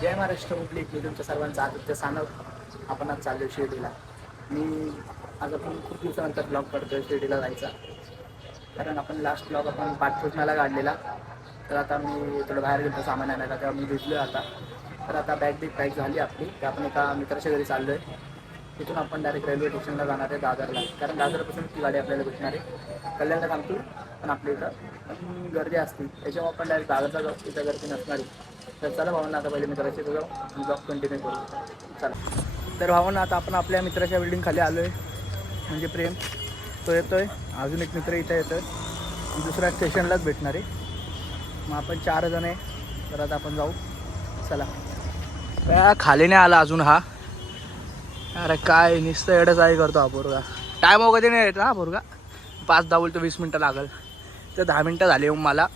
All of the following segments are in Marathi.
जय महाराष्ट्र पब्लिक, मी तुमच्या सर्वांचा आदित्य सानप. आपण आज चाललो शिर्डीला. मी आज आपण खूप दिवसानंतर ब्लॉग करतोय शिर्डीला जायचा, कारण आपण लास्ट ब्लॉग आपण पाठपूजनाला काढलेला. तर आता मी थोडं बाहेर गेलो सामान आणायला, तेव्हा मी भिजलो आता. तर आता बॅग पॅक झाली आपली, तर आपण एका मित्राच्या घरी चाललो आहे. तिथून आपण डायरेक्ट रेल्वे स्टेशनला जाणार आहे दादरला, कारण दादरपासून ती गाडी आपल्याला भेटणार आहे. कल्याणला थांबतो पण आपल्या इथं पण गर्दी असते, त्याच्यामुळे आपण डायरेक्ट दादरला जाऊ, तिथं गर्दी नसणार आहे. तर चला भावांना आता पहिले मित्राच्या इथं जाऊ, ब्लॉग कंटिन्यू करू. चला. तर भावांना आता आपण आपल्या मित्राच्या बिल्डिंग खाली आलो आहे, म्हणजे प्रेम तो येतो आहे, अजून एक मित्र इथं येतो आहे, दुसऱ्या स्टेशनलाच भेटणार आहे. मग आपण 4 जण आहे. तर आता आपण जाऊ, चला. खाली नाही आला अजून हा. अरे काय नुसतं एवढंच आहे करतो हा पोरगा. टाईम वगैरे नाही येत हा पोरगा. 5-10 बोलतो 20 मिनटं लागेल, तर 10 मिनटं झाली येऊन मला.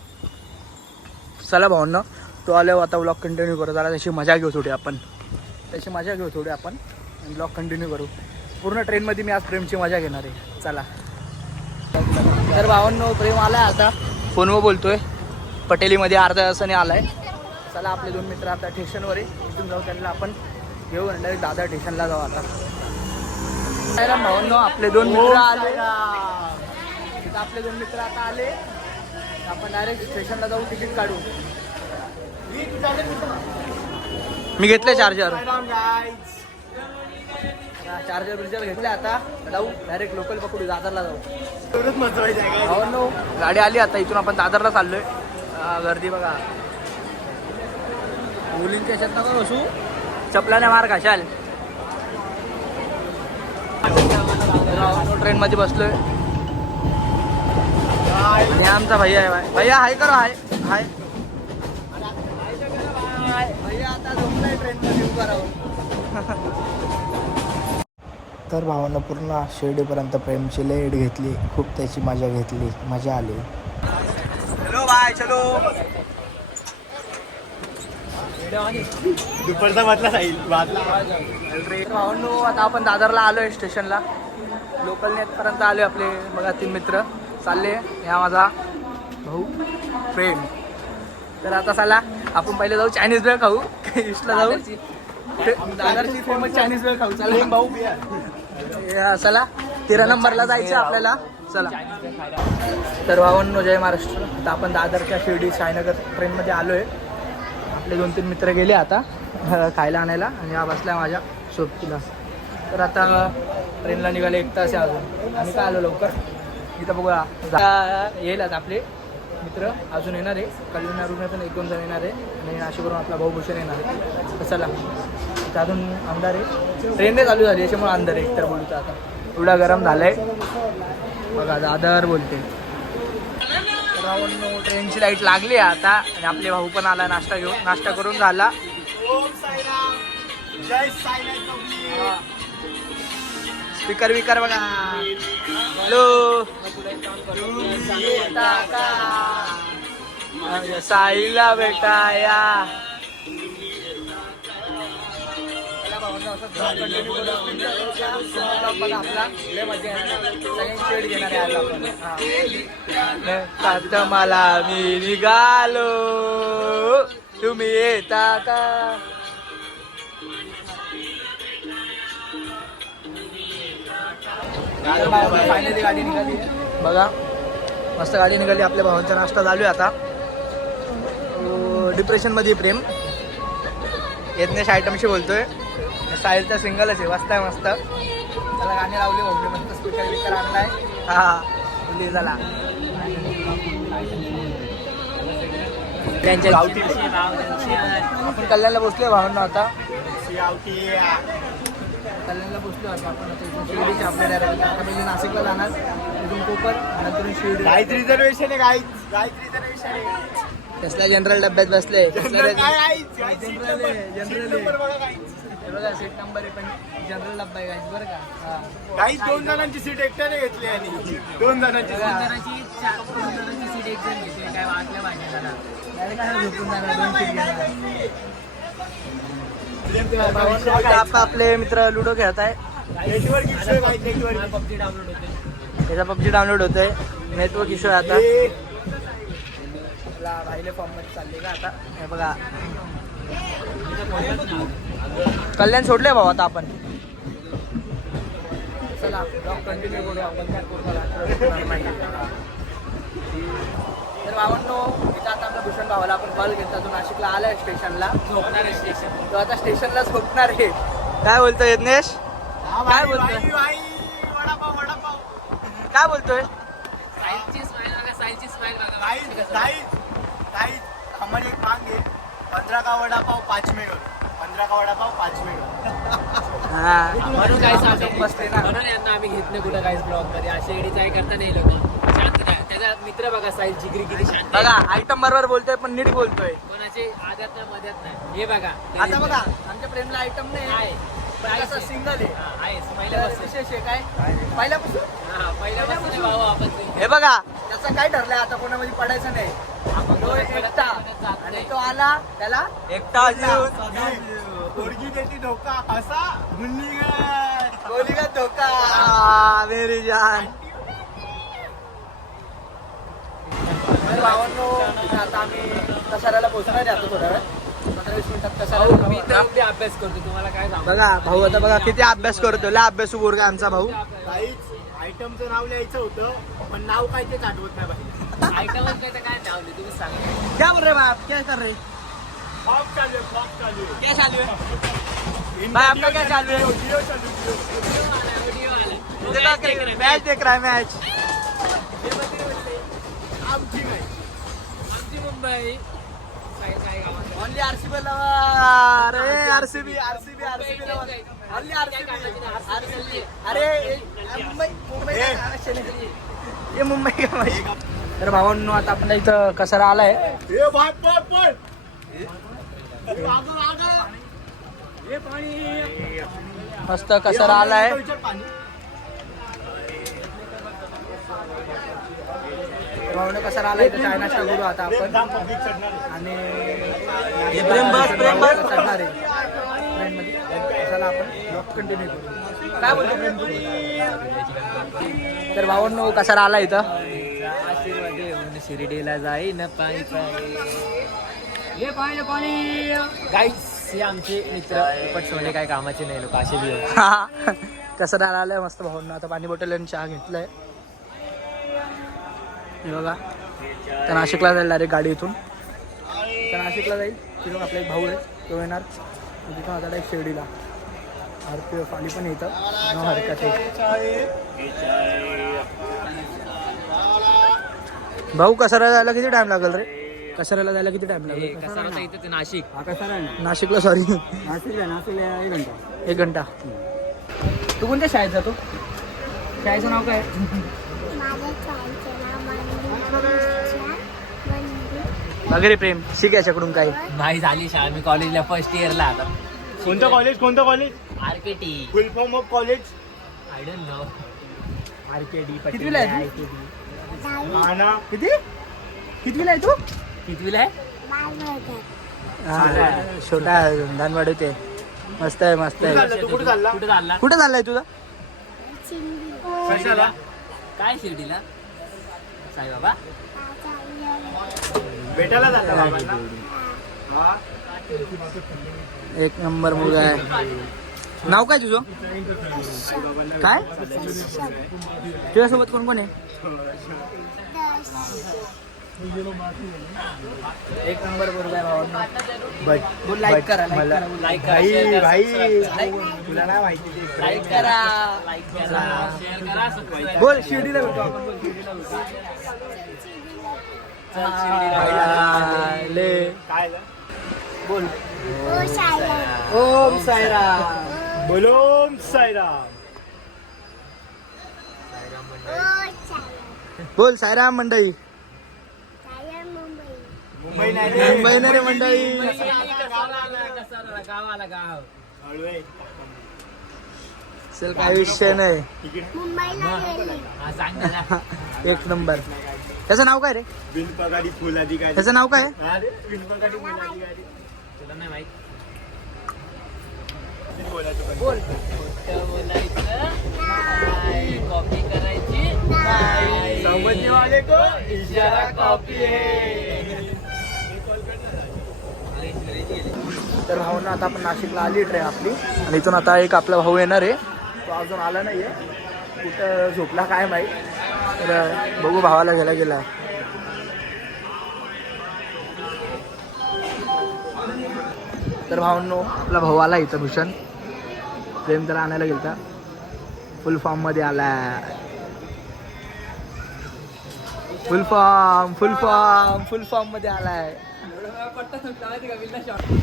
चला भावांना, तो आल्यावर आता ब्लॉग कंटिन्यू करू. जरा त्याची मजा घेऊ थोडी आपण, ब्लॉग कंटिन्यू करू. पूर्ण ट्रेनमध्ये मी आज प्रेमची मजा घेणार आहे. चला. तर भावांनो, प्रेम आला आहे आता, फोनवर बोलतोय. पटेलीमध्ये अर्ध्या तासाने आला आहे. चला, आपले 2 मित्र आता स्टेशनवर आहे, इथून जाऊ त्यांना आपण घेऊ आणि दादर स्टेशनला जाऊ आता. भावांनो, आपले 2 मित्र आले. आपले 2 मित्र आता आले, आपण डायरेक्ट स्टेशनला जाऊ, तिकीट काढू. मी घेतले चार्जर बिर्जर घेतले. आता जाऊ डायरेक्ट लोकल पकडू, दादरला जाऊ. भावांनो, गाडी आली आता, इथून आपण दादरला चाललोय. गर्दी बघा, मुलींच्या याच्यात नका बसू, चपलाने मार खाशाल. ट्रेन मध्ये बसलोय आणि आमचा भैया आहे. भैया हाय करो, हाय हाय भैया. आता झोपलाय ट्रेन मध्ये, उभा राहून. तर भावानं पूर्ण शिर्डीपर्यंत प्रेमची लेट घेतली, खूप त्याची मजा घेतली, मजा आली. चलो बाय, चलो. दुपारचा वाटला जाईल. भावांनो, आता आपण दादरला आलोय स्टेशनला, लोकल नेटपर्यंत आलोय. आपले बघा 3 मित्र चालले, ह्या माझा भाऊ प्रेम. तर आता चला, आपण पहिले जाऊ चायनीज भेळ खाऊ, ईस्टला जाऊ, दादरची फेमस चायनीज भेळ खाऊ. चला भाऊ, चला 13 नंबरला जायचं आपल्याला. चला. तर भावांनो, जय महाराष्ट्र. आता आपण दादरच्या शिर्डी साईनगर ट्रेनमध्ये आलोय. आपले 2-3 मित्र गेले आता खायला आणायला, आणि हा बसला माझ्या सोबतीला. तर आता ट्रेनला निघाले 1 तास आहे अजून, आम्ही काय आलो लवकर. इथं बघूया येईल आता आपले मित्र, अजून येणार आहे. कल्याणावरून पण 1-2 जण येणार आहे, आणि नाशिकवरून आपला भाऊ भूषण येणार आहे. तर चला, अजून अंधार आहे, ट्रेन चालू झाली याच्यामुळे अंधार आहे. एकतर बोलतो आता एवढा गरम झालं आहे बघा, दादर बोलते. ट्रेनची लाईट लागली आता, आणि आपले भाऊ पण आला नाश्ता घेऊन. नाश्ता करून झाला. स्पीकर विकर बघा. हॅलो साईला भेटाया. आपला मला मी निघालो, तुम्ही येता का. फायनली गाडी निघाली बघा, मस्त गाडी निघाली. आपल्या भावांचा नाश्ता चालू आहे आता. डिप्रेशनमध्ये प्रेम येतनेश आयटमशी बोलतोय. साहिलचा सिंगलच आहे, वाजताय मस्त. त्याला गाणी लावली भाऊ, मस्त स्पीकर विकर आणलाय. हा बोलली झाला. आपण कल्याणला बसलोय भावांना आता. कल्याणला बसलो आता आपण. आता इथून शिर्डीच्या आपल्या डायरेक्ट आता पहिले नाशिकला जाणार, तिथून कोपर, नंतर शिर्डी. गाईच रिझर्वेशन आहे, गाईच रिझर्वेशन आहे. कसल्या जनरल डब्यात बसले, जनरल बघा सीट नंबर आहे, पण जनरल डब्बा आहे गाईज बरं का. गाईच 2 जणांची सीट एकट्याने घेतली, आणि 2 जणांची सीट एक जण घेतली. काय वाटलं माझ्या डायरेक्ट झोपून जाणार, 2 सीट घेणार. आपले मित्र लुडो खेळत आहे. त्याचा पबजी डाउनलोड होतोय, नेटवर्क इश्यू आहे आता. भाईले फॉर्म मध्ये चालले का आता. हे बघा कल्याण सोडले भाऊ आता आपण. चला कंटिन्यू करूया आपण काय करू. तर भावांनो इथं आता आपल्या भूषण भावाला आपण कॉल घेतला. तो नाशिकला आलाय स्टेशनला. झोपणार आहे स्टेशन. तो आता स्टेशनला झोपणार आहे. काय बोलतोय यज्ञेश? काय बोलतोय? वडापाव वडापाव काय बोलतोय? हमारी एक मांग है 15 का वडापाव 5 मिनट 15 का वडापाव 5 मिनट. म्हणून काय सांगतो बसते ना, म्हणून यांना आम्ही घेत नाही कुठं काहीच ब्लॉग मध्ये. असे एडी काय करता नाही लोक. शांत राहा. त्याचा मित्र बघा साहिल जिगरी किती शांत आहे. बघा आयटम बरोबर बोलतोय पण नीट बोलतोय. कोणाचे आद्यात नाही मध्यात नाही. हे बघा आता बघा आमच्या प्रेमला आयटम नाही आहे. आहे सिंगल आहे. पहिल्यापासून विशेष आहे काय पहिल्यापासून. पहिल्यापासून भाऊ आपण हे बघा त्याचं काय ठरलंय आता कोणामध्ये पडायचं नाही. तो एकटा आणि तो आला त्याला एकटा पोरगी देती धोका असा गुन्नी गोली का धोका मेरी जान. तर भावांनो आता आम्ही कसाऱ्याला पोहोचणार आहे आता थोड्या वेळ 15-20 मिनिटात मी तर कसाऱ्याला. अगदी अभ्यास करतो. तुम्हाला काय सांगू. बघा भाऊ आता बघा किती अभ्यास करतो. लय अभ्यासू पोरगा आमचा भाऊ. काहीच आयटमचं नाव लिहायचं होतं पण नाव काय तेच आठवत नाही बाई. ऐकावंच नाही तर काय नावले तुम्ही सांगा. क्या बोल रहे बाप क्या कर रहे फ्लॉप चालू आहे फ्लॉप चालू आहे. क्या चालू है भाई आपका क्या चालू है? व्हिडिओ चालू व्हिडिओ आला. मैच देख रहा है मैच. आमची नाही आमची मुंबई काय गावात ओनली आरसीबी लवर. अरे RCB RCB RCB lover. Only RCB. अरे मुंबई मुंबई ये मुंबई का मैच. तर भावांनो आता आपण इथं कसारा आलाय. हे भाई पण हे पाणी मस्त कसारा आलाय. भावांनो कसारा आलाय इथं चाय नाश्ता करू आता आपण. आणि प्रेम बस चढणार आहे ट्रेनमध्ये. चला आपण कंटिन्यू करू. काय बोलतो प्रेम तू? तर भावांनो कसारा आला इथं. आशीर्वाद देऊन शिर्डीला जाईन पायी पायी. गाईस हे आमचे मित्र पण सोने काय कामाचे नाही लोक असे बी. कसारा आलाय मस्त भावांनो. आता पाणी बॉटल आणि चहा घेतलाय. हे बघा तर नाशिकला जाईल डायरेक्ट गाडी इथून. तर नाशिकला जाईल. तिथून आपला एक भाऊ आहे तो येणार. तिथून आता डायरेक्ट शिर्डीला. RPF आली पण येतं न हरकत आहे. भाऊ कसारा जायला किती टाइम लागेल रे? कसाऱ्याला जायला किती टाइम लागेल? कसा इथं ते नाशिक नाशिकला सॉरी नाशिकला 1 घंटा. तू कोणत्या शाळेत जातो? शाळेचं नाव काय? वगैरे प्रेम शिक याच्याकडून काही. नाही झाली शाळा. मी कॉलेजला फर्स्ट इयरला आता. कोणतं college RKT. Full form of college I don't know. RKD. कितवीला आहे तू? किती कितवीला आहे तू? कितवीला आहे? छोटा आहे धानवाड ते. मस्त आहे मस्त आहे. तू कुठे चालला? कुठे चालला? कुठे चाललाय तुझा? कशाला? काय शिर्डीला? साईबाबा. भेटायला जाता बाबांना? हा. एक नंबर मुलगा आहे. नाव काय तुझं? काय तुझ्यासोबत कोण कोण आहे? एक नंबर मुलगा आहे भावांनो. बोल लाईक करा लाईक भाई तुला नाही माहिती ते. लाईक करा. लाईक करा. शेअर करा. सबस्क्राईब करा. बोल शिर्डीला भेटू आपण. बोल शिर्डीला भेटू. ले काय बोल ओम साईराम. बोलोम साईराम. बोल साईराम मंडळी. मुंबई नाही मुंबई ना रे मंडळी. गावाला गाव. हळू आहे. चल काही विषय नाही. हा सांग ना. एक नंबर. त्याचं नाव काय रे? बिनपगारी फुल अधिकारी. त्याचं नाव काय? अरे बिनपगारी फुल अधिकारी. तुला नाही माहित? बोलायचं बोल. खोटं बोलायचं नाही. कॉपी करायची नाही. समजने वाले को इशारा कॉपी है. तर भाऊंना आता आपण नाशिकला आली ट्रेन आपली आणि इथून आता एक आपला भाऊ येणार आहे. तो अजून आला नाही आहे, कुठं झोपला काय माहीत. तर बघू भावाला घ्यायला गेला. तर भावांनो आपला भाऊ आला इथं भूषण. प्रेम त्याला आणायला गेलता. फुल फॉर्ममध्ये आला. फुल फॉर्म मध्ये आलाय.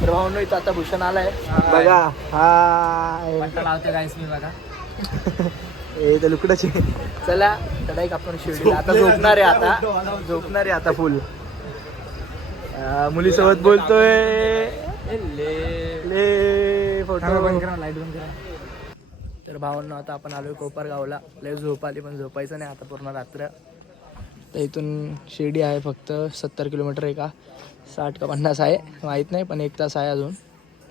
तर भाऊंनो इथं आता भूषण आलाय बघा. हाय लावते गाईस मी बघा. ए तर लुकडच आहे. चला चढाई आपण शिर्डीला आता झोपणार आहे आता फुल. मुलीसोबत बोलतोय. ले फोटो बंद करा, लाईट बंद करा. तर भावांनो आता आपण आलोय कोपरगावला. लय झोप आली पण झोपायचं नाही आता पूर्ण रात्र. तर इथून शिर्डी आहे फक्त 70 किलोमीटर आहे का 60 का 50 आहे माहीत नाही, पण 1 तास आहे अजून,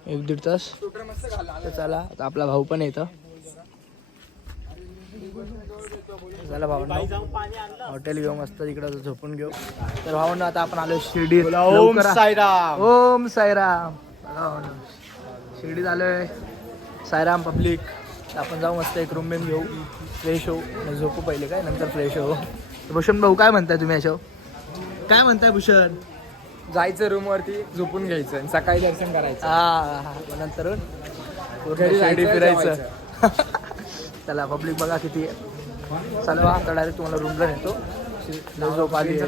1-1.5 तास. तर चला आता आपला भाऊ पण येतं. चला भावांनो हॉटेल घेऊ मस्त तिकडं झोपून घेऊ. तर भावांनो आता आपण आलो शिर्डी. ओम साईराम. ओम साईराम. शिर्डीत आलोय. साईराम पब्लिक. आपण जाऊ मस्त एक रूम घेऊ, फ्रेश होऊ, झोपू पहिले काय नंतर फ्रेश होऊ. भूषण भाऊ काय म्हणताय तुम्ही याच्यावर? काय म्हणताय भूषण? जायचं रूम वरती झोपून घ्यायचं आणि सकाळी दर्शन करायचं. हा नंतर घरी शिर्डी जायचं, फिरायचं. चला पब्लिक बघा किती आहे. चला आता डायरेक्ट तुम्हाला रूमला नेतो. झोप आली.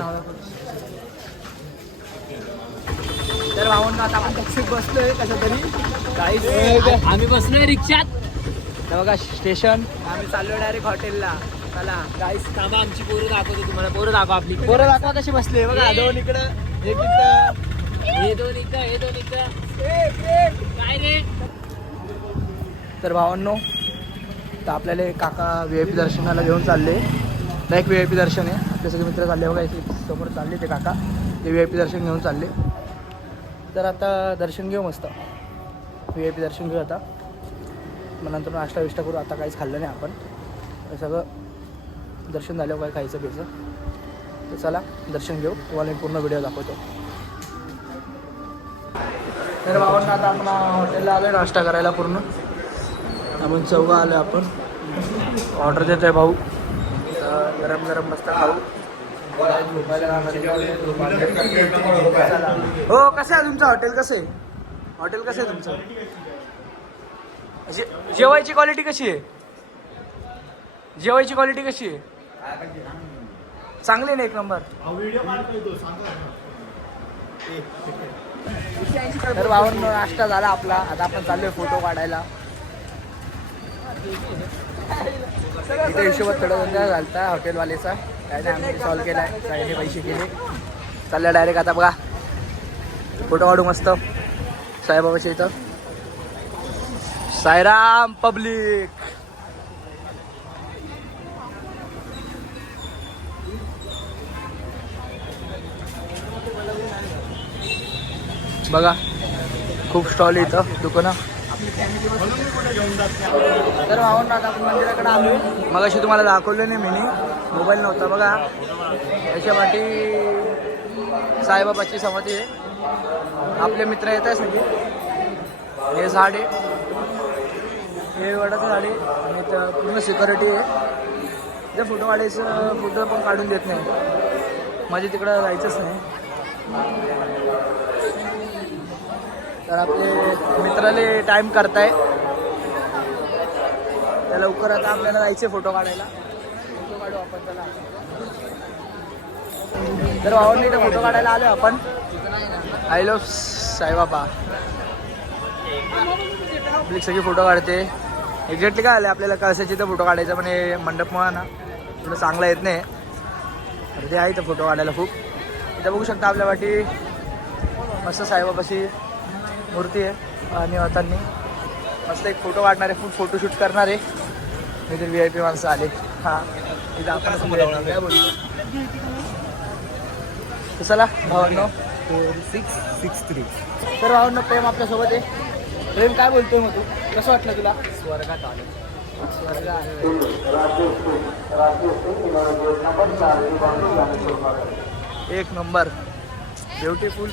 तर भावांना आता आपण टॅक्सीत बसलोय कसं तरी. आम्ही बसलोय रिक्षात. तर बघा स्टेशन. आम्ही चाललोय डायरेक्ट हॉटेलला. चला गाईस थांबा, आमची पोरं दाखवतो तुम्हाला. पोरं दाखवा आपली. पोरं दाखवा कशी बसले बघा. दोन इकडं एक इथं. हे दोन इथं. काय रे? तर भावांनो तर आपल्याला काका VIP दर्शनाला घेऊन चालले. डायरेक्ट VIP दर्शन आहे. आपले सगळे मित्र चालले बघा. इथे समोर चालले ते काका. ते VIP दर्शन घेऊन चालले. तर आता दर्शन घेऊ मस्त. VIP दर्शन घेऊ आता. मग नंतर नाश्ता विष्टा करू. आता काहीच खाल्लं नाही आपण. हे सगळं दर्शन झाल्यावर काय खायचं घ्यायचं. तर चला दर्शन घेऊ. तुम्हाला मी पूर्ण व्हिडिओ दाखवतो. तर भावांना आता आपण हॉटेलला आलो आहे नाश्ता करायला. पूर्ण आपण चौघं आलो आपण. ऑर्डर देतो आहे भाऊ. गरम गरम मस्त खाऊ. हो कसं आहे तुमचं हॉटेल? कसं आहे हॉटेल? कसं आहे तुमचं? जेवायची क्वालिटी कशी आहे? जेवायची क्वालिटी कशी आहे? चांगली ना एक नंबर. तर भावांनो नाश्ता झाला आपला. आता आपण चाललोय फोटो काढायला. इथे हिशोबात थोडा धंदा झालता हॉटेलवालेचा. काय नाही आम्ही सॉल्व केला आहे. काही पैसे केले. चाललं डायरेक्ट आता बघा फोटो काढू मस्त साईबाबाच्या इथं. साईराम पब्लिक. बघा खूप स्टॉल इथं दुकानं. तर भावांना आता आपण मंदिराकडे आलो. मग अशी तुम्हाला दाखवलं नाही मी. मोबाईल नव्हता बघा. याच्या पाठी साईबाबाची समाधी आहे. आपले मित्र येत आहे सगळे. हे झाड आहे, हे वडाचं झाड आहे आणि इथं पूर्ण सिक्युरिटी आहे. जर फोटो काढायचं फोटो पण काढून देत नाही. माझे तिकडं जायचंच नाही. तर आपले मित्राले टाईम करताय. त्या लवकर आता आपल्याला जायचे फोटो काढायला. फोटो काढू आपण. चला तर भावांनी इथं फोटो काढायला आलो आपण. I love Saibaba. आपली सगळी फोटो काढते. एक्झॅक्टली काय आलं आपल्याला कळसाची तर फोटो काढायचा, पण हे मंडपमुळे ना थोडं चांगला येत नाही. तर ते आहे इथं फोटो काढायला खूप. इथं बघू शकता आपल्या वाटी मस्त साईबाबाची मूर्ती आहे. आणि होतानी मस्त एक फोटो काढणार आहे. फुल फोटोशूट करणार आहे. मी तर VIP माणसं आले. हां इथं आपण काय बोलतो. तर चला भावांनो 4663. तर भावांनो प्रेम आपल्यासोबत आहे. प्रेम काय बोलतोय मग तू? कसं वाटलं तुला? स्वर्गात आलो. एक नंबर ब्युटिफुल.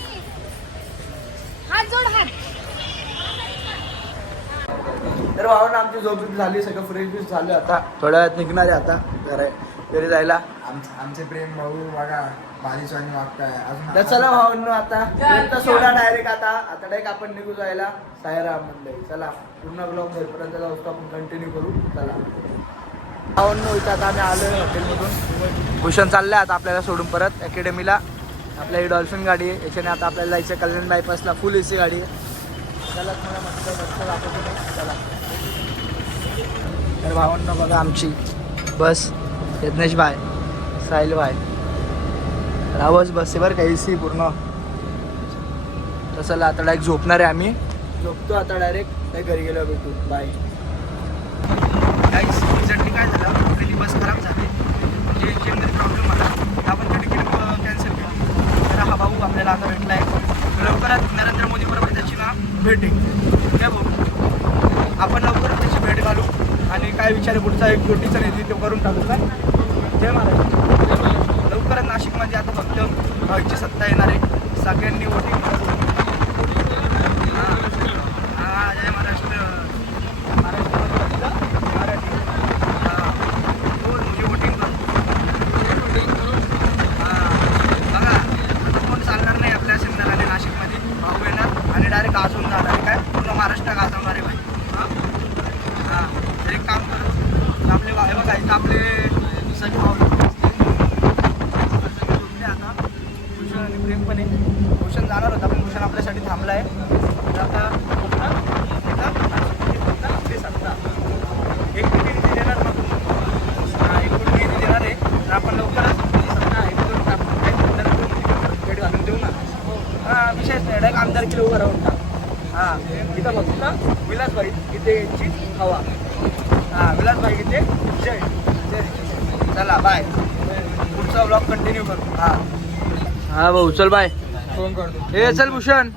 तर भावांना आमची झोप झाली, सगळं फ्रेश झालं. आता थोड्या वेळात निघणार आहे आता घरी जायला. आमचे प्रेम भाऊ बघा बालिशवाणी वागताय तर चला भावांनो आता सोडा डायरेक्ट आता डायरेक्ट आपण निघू जायला सायराम मंडळी. चला पूर्ण ब्लॉग घरपर्यंत जाऊ आपण कंटिन्यू करू. चला भावांनो इथं आता आम्ही आलोय हॉटेलमधून. भूषण चाललंय आता आपल्याला सोडून परत अकॅडमीला. आपल्या ही डॉल्फिन गाडी आहे, याच्याने आता आपल्याला जायचं कल्याण बायपासला. फुल AC गाडी आहे. चला तुम्हाला मस्त दाखवतो. चला तर भावांनो बघा आमची बस, यज्ञेश भाई, साहिल भाई, रावस बस आहे बरं का, AC पूर्ण. तसं आता डायरेक्ट झोपणार आहे आम्ही. झोपतो आता डायरेक्ट घरी गेलो भेटू. बाय. एक्झॅक्टली काय झालं, आपली बस खराब झाली, म्हणजे इंजिनमध्ये प्रॉब्लेम आला. आपण ती तिकीट कॅन्सल केली. तर हा भाऊ आपल्याला आता भेटला आहे. लवकरात नरेंद्र मोदी बरोबर त्याची ना भेट आहे. त्या भाऊ आपण लवकरच त्याची भेट घालू आणि काय विचार आहे पुढचा 1 कोटीचा निधी तो करून टाकू. काय जय महाराज. लवकरच नाशिकमध्ये आता फक्त भाऊची सत्ता येणार आहे. सगळ्यांनी वोटिंग करू. हां जय महाराष्ट्र. मराठी बोल म्हणजे वोटिंग करू. हां बघा आता कोण चालणार नाही आपल्या सिन्नर नाशिकमध्ये. भाऊ येणार आणि डायरेक्ट गाजून जाणार आहे. काय पूर्ण महाराष्ट्र गाजवणार आहे भाई. हां एक काम करू आपले बघा इथं आपले सच भाऊ आता भूषण आणि प्रेम पण आहे. भूषण जाणार होता पण भूषण आपल्यासाठी थांबला आहे. तर आता आपली सत्ता 1 कोटी निधी देणार ना. 1 कोटी निधी देणार आहे. तर आपण लवकरच सत्ता भेट घालून देऊ ना. हां विशेष नाही, डायरेक्ट आमदारकीला उभं राहून टाक. हां इथं फक्त विलासबाई इथे यांची हवा. हां विलासबाई इथे जय जय. चला बाय. पुढचा ब्लॉग कंटिन्यू करू. हां भाऊ चल बाय. फोन करतो. हे चल भूषण.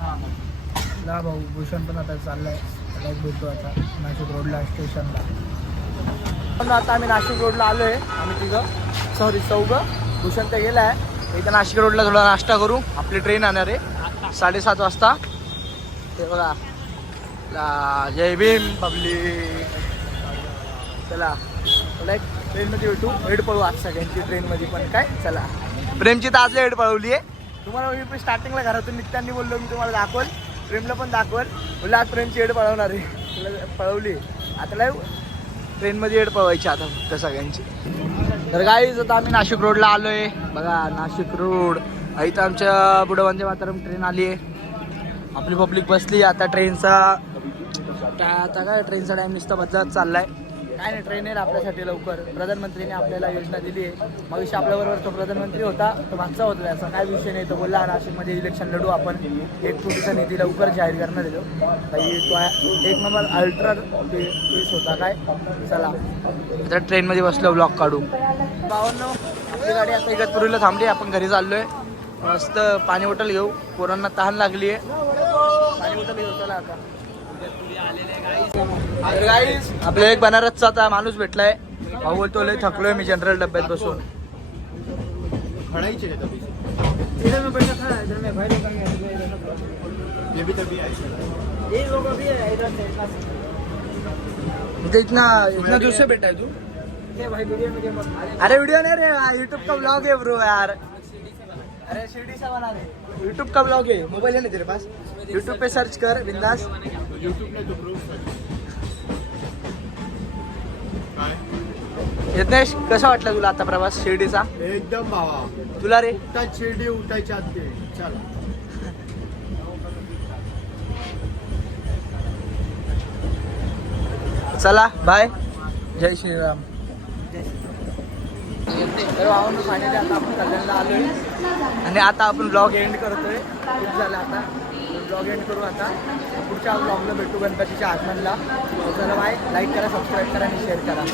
ला भाऊ भूषण पण आता चाललाय. भेटतो आता नाशिक रोडला स्टेशनला. पण आता आम्ही नाशिक रोडला आलो आहे. आम्ही तिघं चौघं. भूषण तर गेला आहे. इथं नाशिक रोडला थोडा नाश्ता करू. आपली ट्रेन येणार आहे 7:30 वाजता. ते बघा जय भीम पब्लिक. चला थोडा एक ट्रेनमध्ये भेटू. हेड पळू आज सगळ्यांची ट्रेनमध्ये पण. काय चला प्रेमची तर आज हेड पळवली आहे. तुम्हाला मी स्टार्टिंगला घरातून निघताना बोललो मी तुम्हाला दाखवल. प्रेमला पण दाखवल. बोललं आज प्रेमची हेड पळवणार आहे. तुला पळवली आता लाईव्ह ट्रेनमध्ये हेड पळवायची आता फक्त सगळ्यांची. तर गाईज आता आम्ही नाशिक रोडला आलो आहे. बघा नाशिक रोड. इथं आमच्या पुढं वंदे मातरम ट्रेन आली आहे. आपली पब्लिक बसली. आता ट्रेनचा टाईम नुसता बदलत चाललाय. काय नाही ट्रेन येईल आपल्यासाठी लवकर. प्रधानमंत्रीने आपल्याला योजना दिली आहे. मग आपल्याबरोबर तो प्रधानमंत्री होता तो मागचा होता. असा काय विषय नाही. तो बोलला नाशिकमध्ये इलेक्शन लढू आपण. 1 कोटीचा निधी लवकर जाहीर करणार येतो. काही तो 1 नंबर अल्ट्रा पीस होता. काय चला आता ट्रेनमध्ये बसलो ब्लॉग काढू. भावांनो आपली गाडी आता इगतपुरीला थांबली. आपण घरी चाललोय. मस्त पाणी बॉटल घेऊ. पोरांना तहान लागली आहे. पाणी बॉटल घेऊ. चला आता गाईस आपल्या एक बनारसचा आता माणूस भेटलाय. भाऊ बोलतो लय थकलोय मी जनरल डब्यात बसून. इतना दूसरे बैठा है तू. अरे वीडियो नहीं रे यूट्यूब का ब्लॉग है ब्रो यार. अरे शिरडी से बना रहे. यूट्यूब का ब्लॉग है. मोबाइल है ना तेरे पास. यूट्यूब पे सर्च कर बिंदास. यज्ञेश कसा वाटला तुला आता प्रवास शिर्डीचा. एकदम भावा. तुला रे शिर्डी उठायच्या आत चला. चला बाय. जय श्रीराम. तर फायनली आता आपण कल्याणला आलोय आणि आता आपण ब्लॉग एंड करतोय. खूप झालं आता ब्लॉग एंड करू. आता पुढच्या ब्लॉगला भेटू गणपतीच्या आगमनला. चला बाय. लाईक करा, सबस्क्राईब करा आणि शेअर करा.